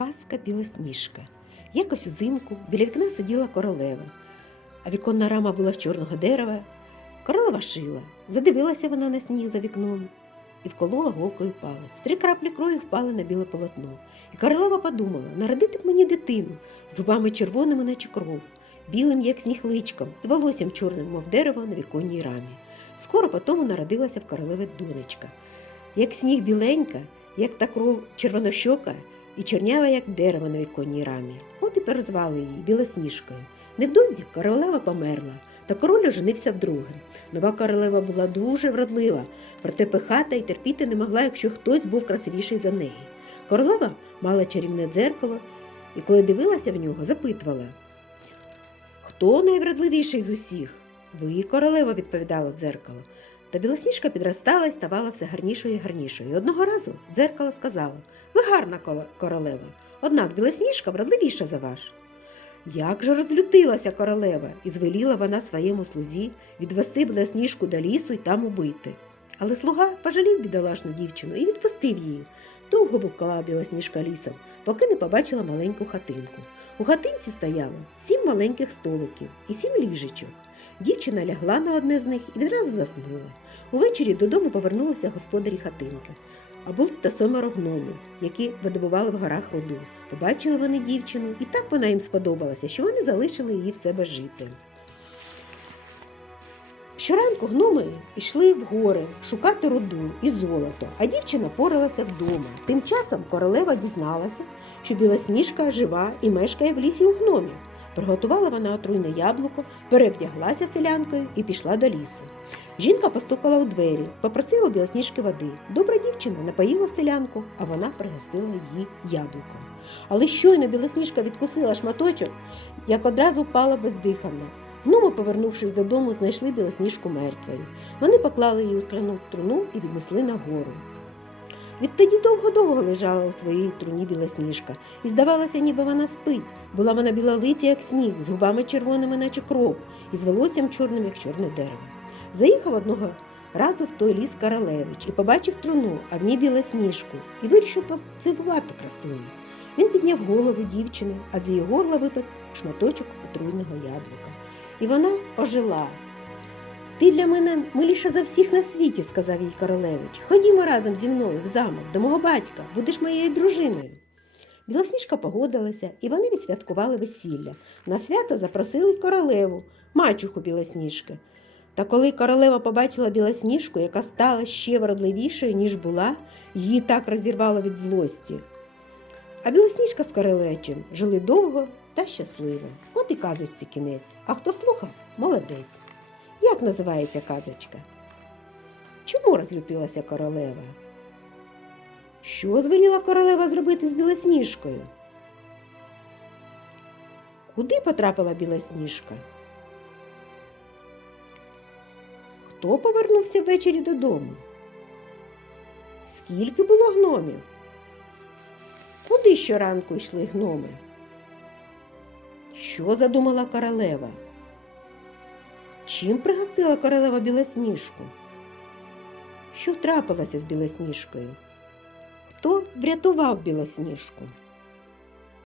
казка Білосніжка. Якось узимку біля вікна сиділа королева, а віконна рама була з чорного дерева. Королева шила. Задивилася вона на сніг за вікном і вколола голкою палець. Три краплі крові впали на біле полотно. І королева подумала, народити б мені дитину з зубами червоними, наче кров, білим, як сніг личком, і волоссям чорним, мов дерево на віконній рамі. Скоро потому народилася в королеви донечка. Як сніг біленька, як та кров червонощока і чорнява, як дерево на віконній рамі. От і перезвали її білосніжкою. Невдовзі королева померла, та король оженився вдруге. Нова королева була дуже вродлива, проте пихата й терпіти не могла, якщо хтось був красивіший за неї. Королева мала чарівне дзеркало, і коли дивилася в нього, запитувала Хто найвродливіший з усіх? Ви, королева, відповідало дзеркало. Та білосніжка підростала і ставала все гарнішою і гарнішою. І одного разу дзеркало сказало Ви гарна королева, однак білосніжка вродливіша за ваш. Як же розлютилася королева, і звеліла вона своєму слузі відвести білосніжку до лісу й там убити. Але слуга пожалів бідолашну дівчину і відпустив її. Довго блукала білосніжка лісом, поки не побачила маленьку хатинку. У хатинці стояло сім маленьких столиків і сім ліжечок. Дівчина лягла на одне з них і відразу заснула. Увечері додому повернулися господарі хатинки. А були то сомеро гномів, які видобували в горах руду. Побачили вони дівчину, і так вона їм сподобалася, що вони залишили її в себе жити. Щоранку гноми йшли в гори шукати руду і золото, а дівчина поралася вдома. Тим часом королева дізналася, що білосніжка жива і мешкає в лісі у гномів. Приготувала вона отруйне яблуко, перевдяглася селянкою і пішла до лісу. Жінка постукала у двері, попросила білосніжки води. Добра дівчина напоїла селянку, а вона пригостила її яблуком. Але щойно білосніжка відкусила шматочок, як одразу впала бездиханна. Гноми, повернувшись додому, знайшли білосніжку мертвою. Вони поклали її у скляну труну і віднесли на гору. Відтоді довго-довго лежала у своїй труні білосніжка, і здавалося, ніби вона спить. Була вона білолиця, як сніг, з губами червоними, наче кров, і з волоссям чорним, як чорне дерево. Заїхав одного разу в той ліс Каралевич і побачив труну, а в ній білосніжку, і вирішив поцілувати красуню. Він підняв голову дівчини, а з її горла випав шматочок отруйного яблука. І вона ожила. Ти для мене миліша за всіх на світі, сказав їй королевич. Ходімо разом зі мною в замок до мого батька, будеш моєю дружиною. Білосніжка погодилася, і вони відсвяткували весілля. На свято запросили королеву, мачуху білосніжки. Та коли королева побачила білосніжку, яка стала ще вродливішою, ніж була, її так розірвало від злості. А білосніжка з королечем жили довго та щасливо. От і казочці кінець. А хто слухав, молодець. Як називається казочка? Чому розлютилася королева? Що звеліла королева зробити з білосніжкою? Куди потрапила білосніжка? Хто повернувся ввечері додому? Скільки було гномів? Куди щоранку йшли гноми? Що задумала королева? Чим пригостила королева білосніжку? Що трапилося з білосніжкою? Хто врятував білосніжку?